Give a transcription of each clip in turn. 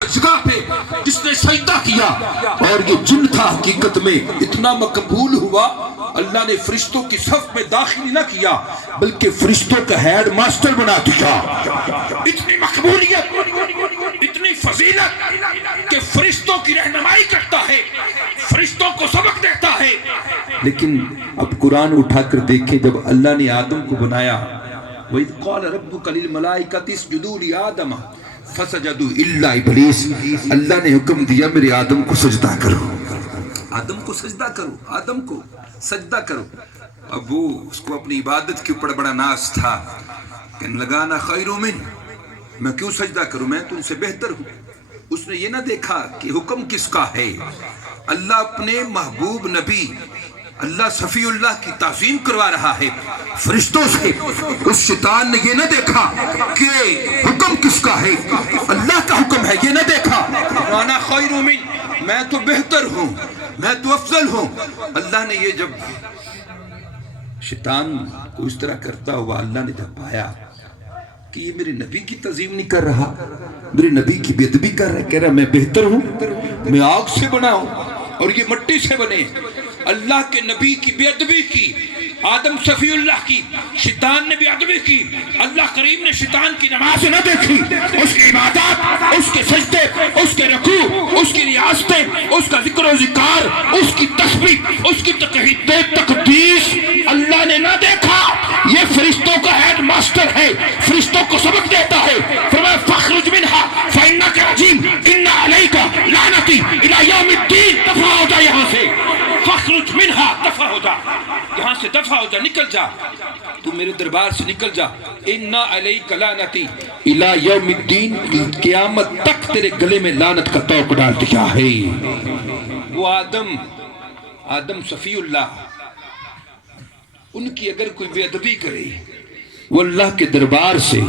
جگہ پہ جس نے سجدہ کیا اور یہ جن تھا حقیقت میں اتنا مقبول ہوا، اللہ نے فرشتوں کی صف میں داخل نہ کیا بلکہ فرشتوں کا ہیڈ ماسٹر بنا دیا۔ اتنی مقبولیت، اتنی فضیلت کہ فرشتوں کی رہنمائی کرتا ہے، فرشتوں کو سبق دیتا ہے۔ لیکن اب قرآن اٹھا کر دیکھیں، جب اللہ نے آدم کو بنایا، وَإِذْ قَالَ رَبُّكَ لِلْمَلَائِكَةِ اسْجُدُوا لِآدَمَ فَسَجَدُوا إِلَّا إِبْلِيسَ۔ اللہ نے حکم دیا میرے آدم کو سجدہ کرو، آدم کو سجدہ کرو، آدم کو سجدہ کرو۔ اب وہ اس کو اپنی عبادت کے اوپر بڑا ناز تھا، کہنے لگا انا خیر من، میں کیوں سجدہ کروں، میں تو ان سے بہتر ہوں۔ اس نے یہ نہ دیکھا کہ حکم کس کا ہے، اللہ اپنے محبوب نبی اللہ صفی اللہ کی تعظیم کروا رہا ہے فرشتوں سے۔ اس شیطان نے یہ نہ دیکھا کہ حکم کس کا ہے، اللہ کا حکم ہے، یہ نہ دیکھا انا خیر من، میں تو بہتر ہوں، میں تو افضل ہوں۔ اللہ نے یہ جب شیطان کو اس طرح کرتا ہوا اللہ نے جب پایا کہ یہ میرے نبی کی تعظیم نہیں کر رہا، میرے نبی کی بے ادبی کر رہا، کہہ رہا میں بہتر ہوں، میں آگ سے بنا ہوں اور یہ مٹی سے بنے۔ اللہ کے نبی کی بے ادبی کی، آدم صفی اللہ کی، شیطان نے بے ادبی کی۔ اللہ کریم نے شیطان کی نماز نہ دیکھی، اس کی عبادات، اس کے سجدے، اس کے رکوع، اس کی ریاستیں، اس کا ذکر و ذکار، اس کی تسبیح، اس کی تقدیس اللہ نے نہ دیکھا۔ یہ فرشتوں کا ہیڈ ماسٹر ہے، فرشتوں کو سبق دیتا ہے۔ فرمایا فخرج منہا فإنک رجیم ان علیک لعنتی الی یوم الدین۔ دفع ہو جا یہاں سے، فخرج منہا، دفع ہو جا یہاں سے، دفع ہو جا، نکل جا، تو میرے دربار سے نکل جا۔ ان علیک لعنتی الی یوم الدین، قیامت تک تیرے گلے میں لعنت کا طوق ڈال دیا ہے۔ وہ آدم صفی اللہ، ان کی اگر کوئی بے ادبی کرے، وہ اللہ کے دربار سے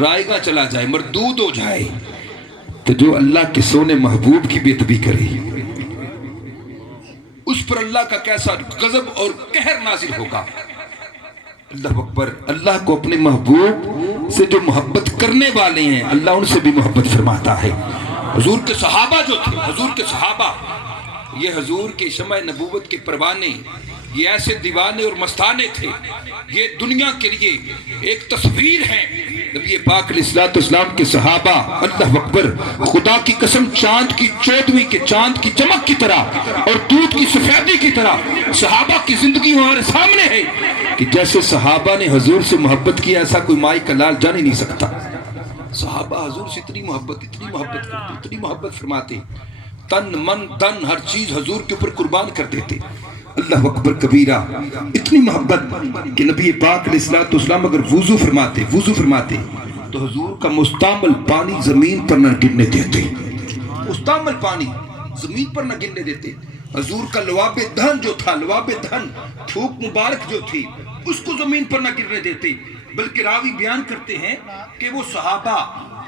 رائگاں چلا جائے، مردود ہو جائے، تو جو اللہ کے سونے محبوب کی بے ادبی کرے اس پر اللہ کا کیسا غضب اور قہر نازل ہوگا۔ اللہ اکبر۔ اللہ کو اپنے محبوب سے جو محبت کرنے والے ہیں اللہ ان سے بھی محبت فرماتا ہے۔ حضور کے صحابہ جو تھے، حضور کے صحابہ، یہ حضور کے شمع نبوت کے پروانے، یہ ایسے دیوانے اور مستانے تھے، یہ دنیا کے لیے ایک تصویر ہے۔ نبی پاک علیہ الصلوۃ والسلام کے صحابہ، اللہ اکبر، خدا کی قسم چاند کی چودھویں کے چاند کی چمک کی طرح اور دودھ کی سفیدی کی طرح صحابہ کی زندگی ہمارے سامنے ہے کہ جیسے صحابہ نے حضور سے محبت کی ایسا کوئی مائی کا لال جان ہی نہیں سکتا۔ صحابہ حضور سے اتنی محبت کرتے، اتنی محبت فرماتے، تن من دن ہر چیز حضور کے اوپر قربان کر دیتے۔ اللہ اکبر کبیرہ، اتنی محبت کہ نبی پاک علیہ الصلوۃ والسلام اگر وضو فرماتے تو حضور کا مستعمل پانی زمین پر نہ گرنے دیتے، مستعمل پانی زمین پر نہ گرنے دیتے۔ حضور کا لواب دہن جو تھا، لواب دہن تھوک مبارک جو تھی، اس کو زمین پر نہ گرنے دیتے، بلکہ راوی بیان کرتے ہیں کہ وہ صحابہ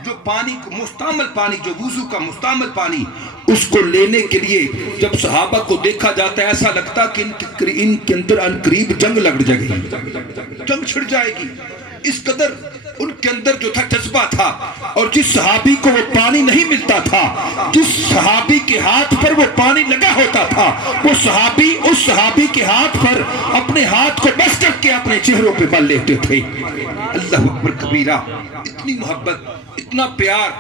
جو پانی کو مستعمل پانی، جو وضو کا مستعمل پانی، اس کو لینے کے لیے جب صحابہ کو دیکھا جاتا ہے ایسا لگتا کہ ان کے اندر ان قریب جنگ لگ جائے گی، جنگ چھڑ جائے گی۔ اس قدر ان کے اندر جو تھا جذبہ تھا، اور جس صحابی کو وہ پانی نہیں ملتا تھا، جس صحابی کے ہاتھ پر وہ پانی لگا ہوتا تھا، وہ صحابی اس صحابی کے ہاتھ پر اپنے ہاتھ کو بس کر کے اپنے چہروں پہ مل لیتے تھے۔ اللہ اکبر کبیرہ، اتنی محبت، اتنا پیار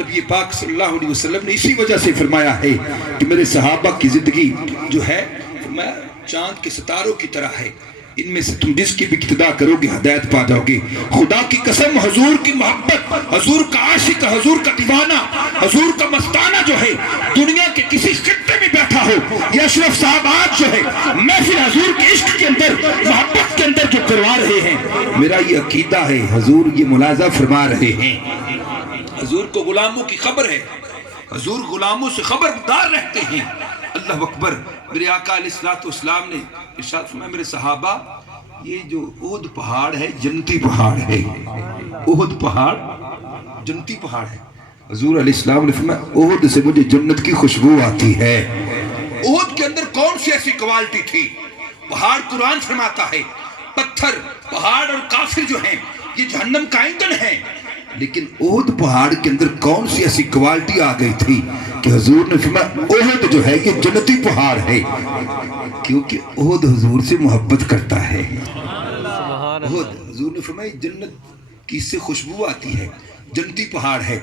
نبی پاک صلی اللہ علیہ وسلم نے اسی وجہ سے فرمایا ہے کہ میرے صحابہ کی زندگی جو ہے میں چاند کے ستاروں کی طرح ہے، ان میں سے تم جس کی بھی اقتداء کرو گے ہدایت پا جاؤ گے۔ خدا کی قسم، حضور کی محبت، حضور کا عاشق، حضور کا دیوانہ، حضور کا مستانہ جو ہے دنیا کے کسی خطے میں بیٹھا ہو، یہ اشرف صاحب آج جو ہے محفل حضور کے عشق کے اندر، محبت کے اندر جو کروا رہے ہیں، میرا یہ عقیدہ ہے حضور یہ ملاحظہ فرما رہے ہیں۔ حضور کو غلاموں کی خبر ہے، حضور غلاموں سے خبردار رہتے ہیں۔ اللہ اکبر۔ میرے آقا علیہ الصلوۃ والسلام نے ارشاد فرمایا میرے صحابہ، یہ جو احد پہاڑ ہے جنتی پہاڑ ہے، احد پہاڑ جنتی پہاڑ ہے۔ حضور علیہ السلام نے فرمایا احد سے مجھے جنت کی خوشبو آتی ہے۔ احد کے اندر کون سی ایسی کوالٹی تھی؟ پہاڑ قرآن فرماتا ہے، پتھر، پہاڑ اور کافر جو ہیں یہ جہنم کا ایندھن ہے، لیکن احد پہاڑ کے اندر کون سی ایسی کوالٹی آ گئی تھی کہ حضور نے فرمایا احد جو ہے یہ جنتی پہاڑ ہے، کیونکہ احد حضور سے محبت کرتا ہے۔ احد حضور نے فرمایا جنت کی اس سے خوشبو آتی ہے، جنتی پہاڑ ہے۔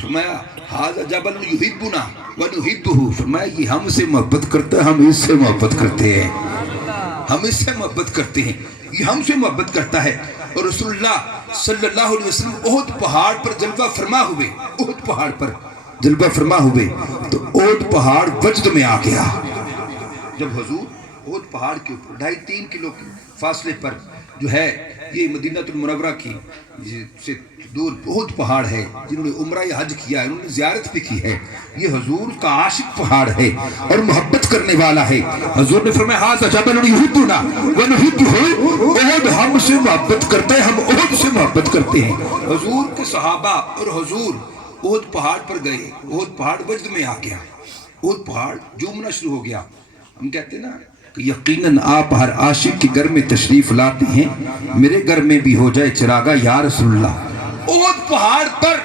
فرمایا ھذا جبل یحبنا ونحبہ، فرمایا یہ ہم سے محبت کرتا ہے، ہم اس سے محبت کرتے ہیں، ہم اس سے محبت کرتے ہیں، یہ ہم سے محبت کرتا ہے۔ اور رسول اللہ صلی اللہ علیہ وسلم احد پہاڑ پر جلوہ فرما ہوئے، احد پہاڑ پر جلوہ فرما ہوئے تو احد پہاڑ وجد میں آ گیا۔ جب حضور احد پہاڑ کے اوپر 2.5-3 کلو کے فاصلے پر جو ہے یہ مدینہ المنورہ کی سے دور احد پہاڑ ہے، جنہوں نے عمرہ یا حج کیا ہے انہوں نے زیارت بھی کی ہے، یہ حضور کا عاشق پہاڑ ہے اور محبت کرنے والا ہے۔ حضور نے فرمایا ھذا جبل یحبنا ونحبہ، احد ہم سے محبت کرتا ہے، ہم احد سے محبت کرتے ہیں۔ حضور کے صحابہ اور حضور احد پہاڑ پر گئے، احد پہاڑ وجد میں آ گیا، احد پہاڑ جھومنا شروع ہو گیا۔ ہم کہتے ہیں نا کہ یقیناً آپ ہر عاشق کے گھر میں تشریف لاتے ہیں، میرے گھر میں بھی ہو جائے چراغا یا رسول اللہ۔ احد پہاڑ پر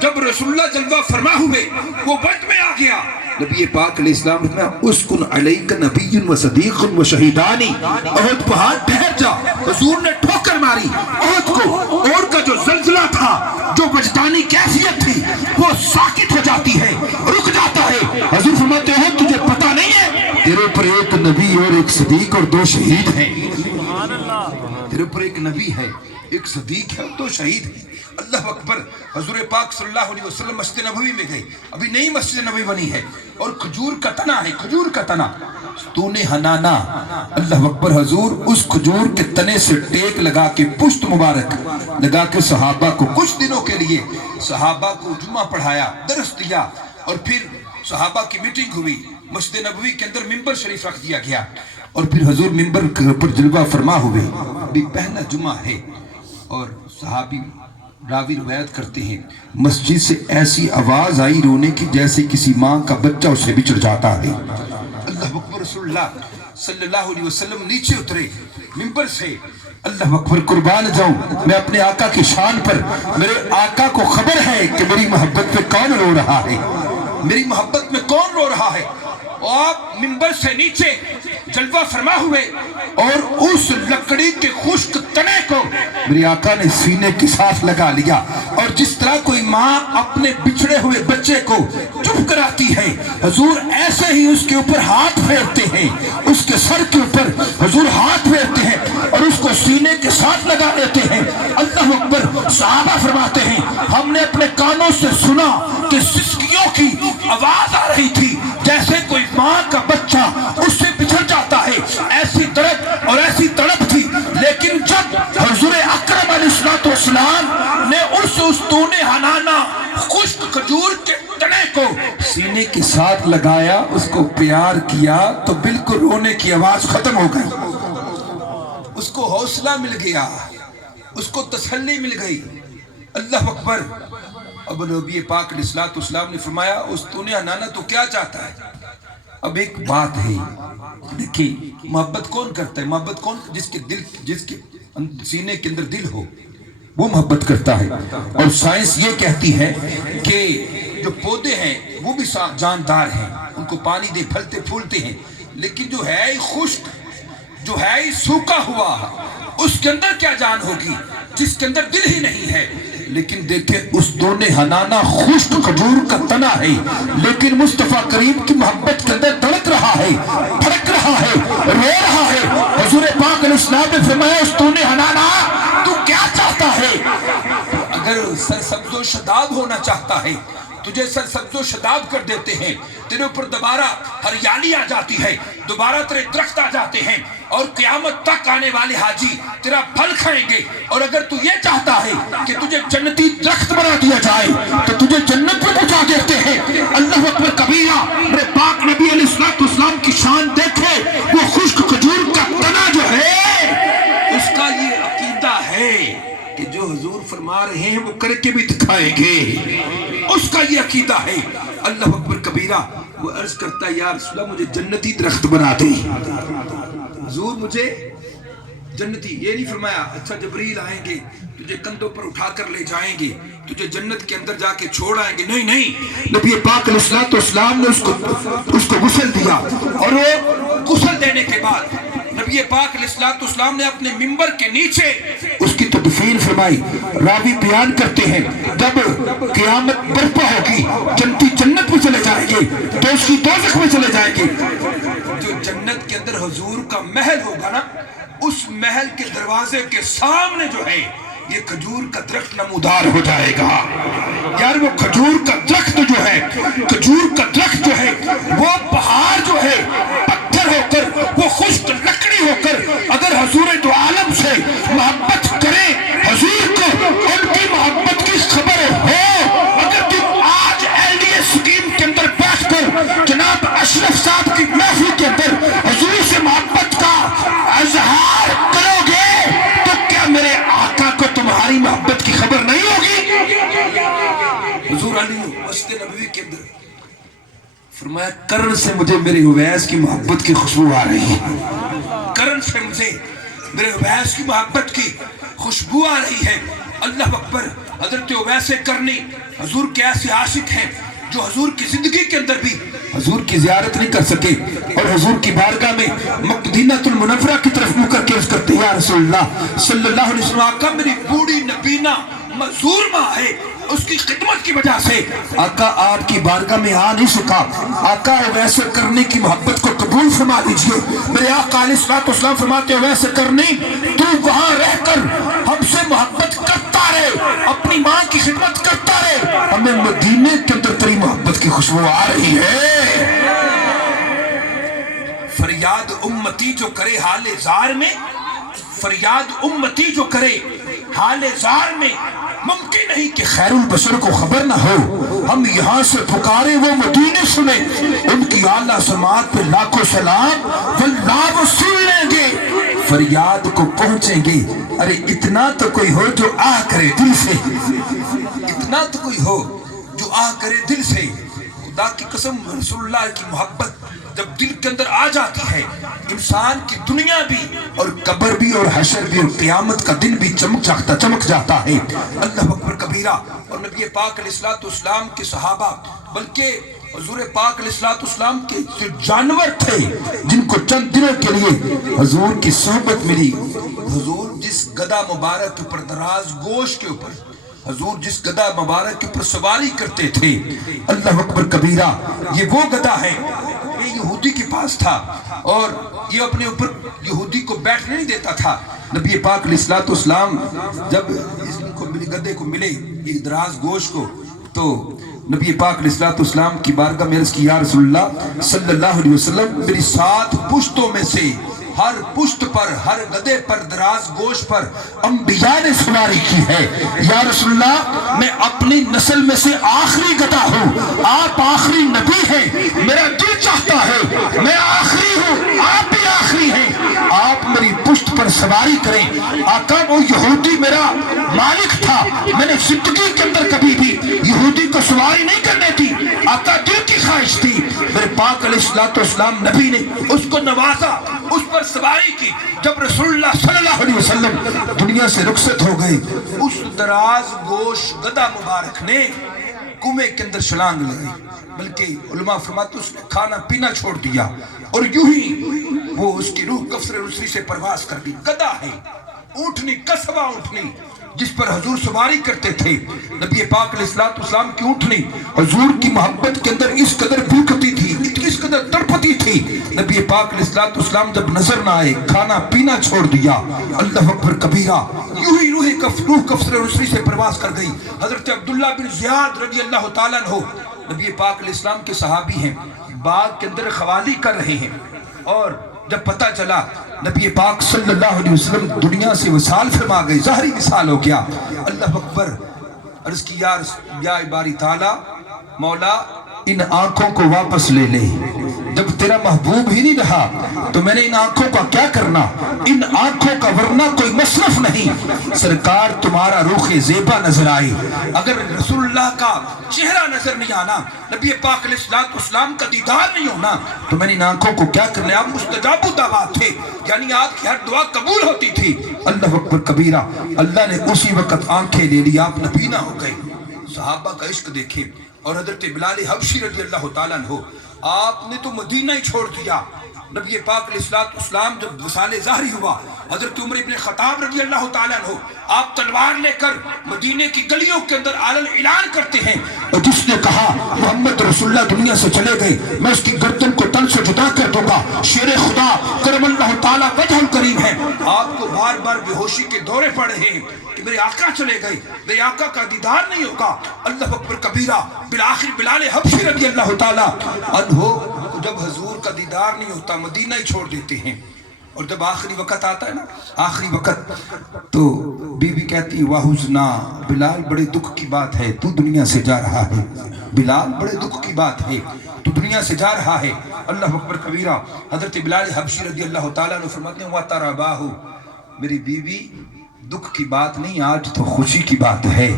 جب رسول اللہ جلوہ فرما ہوئے وہ وجد میں آ گیا، نبی پاک علیہ السلام نے اسکن علیک نبی و صدیق و شہیدانی، احد پہاڑ ٹھہر جا۔ حضور نے ٹھوکر ماری احد کو، اور کا جو زلزلہ تھا، جو وجدانی کیفیت تھی وہ ساکت ہو جاتی ہے، رک جاتا ہے۔ حضور فرماتے ہیں تجھے پتہ نہیں ہے تیرے پر ایک نبی اور ایک صدیق اور 2 شہید ہیں، تیرے پر ایک نبی ہے، ایک صدیق ہے اور 2 شہید ہیں۔ اللہ اکبر۔ حضور پاک صلی اللہ علیہ وسلم مسجد نبوی میں گئے، ابھی نئی مسجد نبوی بنی ہے اور کھجور کا تنا ہے، کھجور کا تنا ستون حنانا، اللہ اکبر۔ حضور اس کھجور کے تنے سے ٹیک لگا کے پشت مبارک لگا کے صحابہ کو کچھ دنوں کے لیے صحابہ کو جمعہ پڑھایا، درس دیا، اور پھر صحابہ کی میٹنگ ہوئی، مسجد نبوی کے اندر ممبر شریف رکھ دیا گیا، اور پھر حضور ممبر پر جلوہ فرما ہوئے۔ ابھی پہلا جمعہ ہے اور صحابی راوی روایت کرتے ہیں مسجد سے ایسی آواز آئی رونے کی جیسے کسی ماں کا بچہ اسے بچھڑ جاتا ہے۔ اللہ اکبر۔ رسول اللہ صلی اللہ علیہ وسلم نیچے اترے ممبر سے، اللہ اکبر، قربان جاؤں میں اپنے آقا کی شان پر، میرے آقا کو خبر ہے کہ میری محبت میں کون رو رہا ہے، میری محبت میں کون رو رہا ہے۔ اور ممبر سے نیچے جلوہ فرما ہوئے اور اس لکڑی کے خشک تنے کو میرے آقا نے سینے کے ساتھ لگا لیا، اور جس طرح کوئی ماں اپنے بچھڑے ہوئے بچے کو چپ کراتی ہے، حضور ایسے ہی اس کے اوپر ہاتھ پھیرتے ہیں، اس کے سر کے اوپر حضور ہاتھ پھیرتے ہیں اور اس کو سینے کے ساتھ لگا دیتے ہیں۔ اللہ اکبر۔ صحابہ فرماتے ہیں ہم نے اپنے کانوں سے سنا کہ سسکیوں کی آواز آ رہی تھی جیسے کوئی ماں کا بچہ اس سے بچھڑ جاتا ہے، ایسی درد اور ایسی تڑپ تھی۔ لیکن جب حضور اکرم علیہ السلام نے اس ستون حنانا خشک کھجور کے تنے کو سینے کے ساتھ لگایا، اس کو پیار کیا تو بالکل رونے کی آواز ختم ہو گئی، اس کو حوصلہ مل گیا، اس کو تسلی مل گئی۔ اللہ اکبر۔ اب نبی پاک علیہ السلام نے فرمایا اس ستون حنانا تو کیا چاہتا ہے؟ اب ایک بات ہے، دیکھیں محبت کون کرتا ہے؟ محبت کون؟ جس کے سینے کے اندر دل ہو وہ محبت کرتا ہے۔ اور سائنس یہ کہتی ہے کہ جو پودے ہیں وہ بھی جاندار ہیں، ان کو پانی دے پھلتے پھولتے ہیں، لیکن جو ہے خشک، جو ہے سوکھا ہوا، اس کے اندر کیا جان ہوگی جس کے اندر دل ہی نہیں ہے۔ لیکن دیکھیں اس ستون حنانا خشک کھجور کا تنا ہے، لیکن مصطفیٰ کریم کی محبت کے اندر دھڑک رہا ہے، پھڑک رہا ہے، رو رہا ہے۔ حضور پاک علیہ السلام نے فرمایا اس ستون حنانا تو کیا چاہتا ہے؟ اگر سرسبز و شاداب ہونا چاہتا ہے تجھے سرسبز و شاداب کر دیتے ہیں، تیرے اوپر دوبارہ ہریالی آ جاتی ہے، دوبارہ تیرے درخت آ جاتے ہیں، اور قیامت تک آنے والے حاجی تیرا پھل کھائیں گے۔ اور اگر تو یہ چاہتا ہے کہ تجھے جنتی درخت بنا دیا جائے تو تجھے جنت میں پہنچا دیتے ہیں۔ اللہ اکبر کبیرہ۔ میرے پاک نبی علیہ السلام کی شان دیکھے، وہ خشک کھجور کا تنا جو ہے اس کا یہ عقیدہ ہے کہ جو حضور فرما رہے ہیں وہ کر کے بھی دکھائیں گے، اس کا یہ عقیدہ ہے۔ اللہ اکبر کبیرہ۔ وہ عرض کرتا ہے یا رسول اللہ مجھے جنتی درخت بنا دے، حضور مجھے جنتی۔ یہ نہیں فرمایا اچھا جبریل آئیں گے تجھے کندھوں پر اٹھا کر لے جائیں گے، تجھے جنت کے اندر جا کے چھوڑ آئیں گے. نہیں نہیں، نبی پاک علیہ الصلوۃ والسلام نے اس کو غسل دیا، اور وہ غسل دینے کے بعد نبی پاک علیہ الصلوۃ والسلام نے اپنے منبر کے نیچے اس کی تدفین فرمائی. راوی بیان کرتے ہیں جب قیامت برپا ہوگی، جنتی جنت میں چلے جائیں گے، دوزخی دوزخ میں چلے جائیں گے. جو جنت کے اندر حضور کا محل ہوگا نا، اس محل کے دروازے کے سامنے جو ہے یہ کھجور کا درخت نمودار ہو جائے گا. یار وہ کھجور کا درخت جو ہے، کھجور کا درخت جو ہے، وہ پہاڑ جو ہے پتھر ہو کر، وہ خشک لکڑی ہو کر، اگر حضور دو عالم سے محبت کرے، حضور کو ان کی محبت کی خبر ہو. اگر تم آج LDA اسکیم کے اندر بیٹھ کر جناب اشرف صاحب کی محفل کے اندر حضور سے محبت کا اظہار کرو گے، تو کیا میرے آقا کو تمہاری محبت کی خبر نہیں ہوگی؟ حضور علی مسجد نبوی کے اندر فرمایا کرن سے مجھے میرے اویس کی محبت کی خوشبو آ رہی ہے، کرن سے مجھے میرے اویس کی محبت کی خوشبو آ رہی ہے. اللہ اکبر. حضرت اویس کرنی حضور کے ایسے عاشق ہیں جو حضور کی زندگی کے اندر بھی حضور کی زیارت نہیں کر سکے، اور حضور کی بارگاہ میں مدینۃ المنورہ کی طرف منہ کر کے عرض کرتے ہیں یا رسول اللہ صلی اللہ علیہ وسلم، آقا میری بوڑھی نبینا معذور ماں ہے، اس کی خدمت کی وجہ سے آقا آپ کی بارگاہ میں آ نہیں سکا. آقا ویسے کرنے کی محبت کو قبول فرما دیجئے. میرے آقا علیہ الصلوۃ والسلام فرماتے ہیں ویسے کرنی تو وہاں رہ کر ہم سے محبت کرتا رہے، اپنی ماں کی خدمت کرتا رہے، ہمیں مدینے کے اندر تیری محبت کی خوشبو آ رہی ہے. فریاد امتی جو کرے حال زار میں، فریاد امتی جو کرے حال زار میں، ممکن نہیں کہ خیر البشر کو خبر نہ ہو. ہم یہاں سے پکارے وہ مدینے سنے، ان کی اعلیٰ سماعت پہ لاکھوں سلام، واللہ وہ سن لیں گے، فریاد کو پہنچیں گے. ارے اتنا تو کوئی ہو جو آہ کرے دل سے، اتنا تو کوئی ہو جو آہ کرے دل سے. خدا کی قسم رسول اللہ کی محبت جب دل کے اندر آ جاتی ہے، انسان کی دنیا بھی اور قبر بھی اور حشر بھی اور قیامت کا دن بھی چمک جاتا ہے. اللہ اکبر کبیرہ. اور نبی پاک علیہ الصلوۃ والسلام کے صحابہ، بلکہ حضور پاک علیہ الصلوۃ والسلام کے جو جانور تھے جن کو چند دنوں کے لیے حضور کی صحبت ملی، حضور جس گدا مبارک کے اوپر، دراز گوشت کے اوپر حضور جس گدا مبارک کے اوپر سواری کرتے تھے، اللہ اکبر کبیرہ، یہ وہ گدا ہے یہ یہودی کے پاس تھا، اور یہ اپنے اوپر یہودی کو بیٹھنے نہیں دیتا تھا. نبی پاک علیہ الصلوۃ والسلام جب اس کو گدے کو ملے یہ دراز گوشت کو، تو نبی پاک علیہ الصلوۃ والسلام کی بارگاہ میں عرض کی یا رسول اللہ صلی اللہ علیہ وسلم، میری 7 پشتوں میں سے ہر پشت پر، ہر گدے پر، دراز گوشت پر انبیاء نے سواری کی ہے. یا رسول اللہ میں اپنی نسل میں سے آخری گدا ہوں، آپ آخری نبی ہیں، میرا دل چاہتا ہے میں آخری ہوں، آپ بھی آخری ہیں، آپ میری پشت پر سواری کریں. آقا وہ یہودی میرا مالک تھا، میں نے زندگی کے اندر کبھی بھی یہودی کو سواری نہیں کرنے دی، آقا دل کی خواہش تھی. میرے پاک علیہ الصلوۃ والسلام نبی نے اس کو نوازا، اس پر سواری کی. جب رسول اللہ صلی اللہ علیہ وسلم دنیا سے رخصت ہو گئے، اس دراز گوش گدا مبارک نے کنویں کے اندر چھلانگ لگائی، بلکہ علماء فرماتے اس نے کھانا پینا چھوڑ دیا، اور یوں ہی وہ اس کی روح کفر رسری سے پرواز کر گئی. گدا ہے، اونٹنی، قصبہ اونٹنی جس پر حضور سواری کرتے تھے. نبی پاک علیہ الصلوۃ والسلام کی اونٹنی حضور کی محبت کے اندر اس قدر بھوکتی تھی، اس قدر تڑپتی تھی. نبی پاک علیہ الصلوۃ والسلام جب نظر نہ آئے، کھانا پینا چھوڑ دیا. اللہ اکبر کبیرہ. یوں ہی روح کفر رسری سے پرواز کر گئی. حضرت عبداللہ بن زیاد رضی اللہ تعالیٰ عنہ نبی پاک علیہ السلام کے صحابی ہیں، باغ کے اندر قوالی کر رہے ہیں، اور جب پتہ چلا نبی پاک صلی اللہ علیہ وسلم دنیا سے وصال فرما گئے، ظاہری وصال ہو گیا. اللہ اکبر. عرض کی یا باری تعالی، مولا ان آنکھوں کو واپس لے لے، جب تیرا محبوب ہی نہیں رہا تو میں نے ان آنکھوں کا کیا کرنا، ان آنکھوں کا ورنہ کوئی مصرف نہیں. سرکار تمہارا روح زیبا نظر آئی، اگر رسول اللہ کا چہرہ نظر نہیں آنا، نبی پاک علیہ الصلوۃ والسلام کا دیدار نہیں ہونا، تو میں نے ان آنکھوں کو کیا کرنا. آپ مستجاب الدعوات تھے، یعنی آپ کی ہر دعا قبول ہوتی تھی. اللہ اکبر کبیرہ. اللہ نے اسی وقت آنکھیں لے لی، آپ نبی نہ ہو گئے. صحابہ کا عشق دیکھیں، اور حضرت بلال حبشی رضی اللہ تعالیٰ عنہ، آپ نے تو مدینہ ہی چھوڑ دیا۔ نبی پاک علیہ السلام جب وصال ظاہری ہوا، حضرت عمر ابن خطاب رضی اللہ تعالیٰ عنہ آپ تلوار لے کر مدینے کی گلیوں کے اندر اعلان کرتے ہیں، اور جس نے کہا محمد رسول اللہ دنیا سے چلے گئے، میں اس کی گردن کو تن سے جدا کر دوں گا، شیر خدا کرم اللہ تعالیٰ وجہ الکریم ہے۔ آپ کو بار بار بے ہوشی کے دورے پڑ رہے ہیں کہ میرے آقا چلے گئے، میرے آقا کا دیدار نہیں ہوگا۔ اللہ اکبر کبیرہ، بالآخر بلال حبشی رضی اللہ تعالیٰ عنہ جب حضور کا دیدار نہیں ہوتا مدینہ ہی چھوڑ دیتے ہیں، اور جب آخری وقت آتا ہے نا، آخری وقت، تو بی بی کہتی واہ حزنا، بلال بڑے دکھ کی بات ہے تو دنیا سے جا رہا ہے، بلال بڑے دکھ کی بات ہے تو دنیا سے جا رہا ہے۔ اللہ اکبر کبیرہ، حضرت بلال حبشی رضی اللہ تعالیٰ عنہ فرماتے ہیں وَتَرَبَاهُ، میری بیوی دکھ کی بات نہیں، آج تو خوشی کی بات ہے،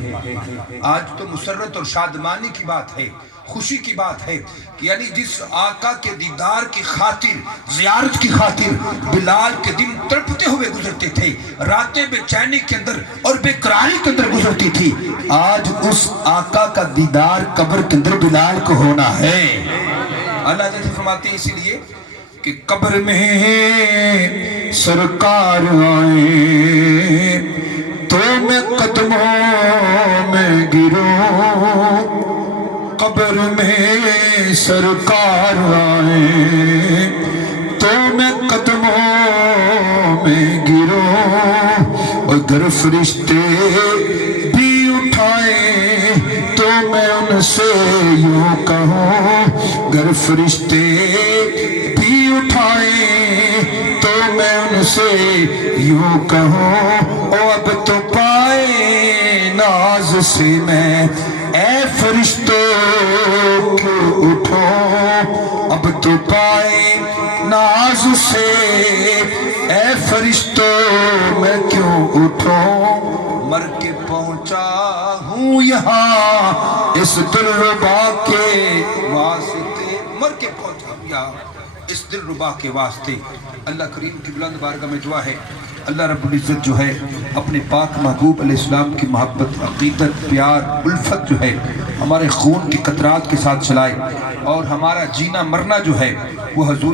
آج تو مسرت اور شادمانی کی بات ہے، خوشی کی بات ہے، یعنی جس آقا کے دیدار کی خاطر، زیارت کی خاطر بلال کے دن تڑپتے ہوئے گزرتے تھے، راتیں بے چینی کے اندر اور بے قراری کے اندر گزرتی تھی، آج اس آقا کا دیدار قبر کے اندر بلال کو ہونا ہے۔ اللہ جیسے فرماتے ہیں اسی لیے کہ قبر میں سرکار آئے تو میں قدموں میں گروں، قبر میں سرکار آئے تو میں قدموں میں گروں، اگر فرشتے بھی اٹھائیں تو میں ان سے یوں کہوں، اگر فرشتے بھی اٹھائیں تو میں ان سے یوں کہوں، او اب تو پائے ناز سے میں اے فرشتوں کیوں اٹھو، اب تو پائے ناز سے اے فرشتوں میں کیوں اٹھوں، مر کے پہنچا ہوں یہاں اس دلربا کے واسطے، مر کے پہنچا ہوں یہاں اس دلربا کے واسطے۔ اللہ کریم کی بلند بارگاہ میں دعا ہے اللہ رب العزت جو ہے اپنے پاک محبوب علیہ السلام کی محبت، عقیدت، پیار، الفت جو ہے ہمارے خون کی قطرات کے ساتھ چلائے، اور ہمارا جینا مرنا جو ہے وہ حضور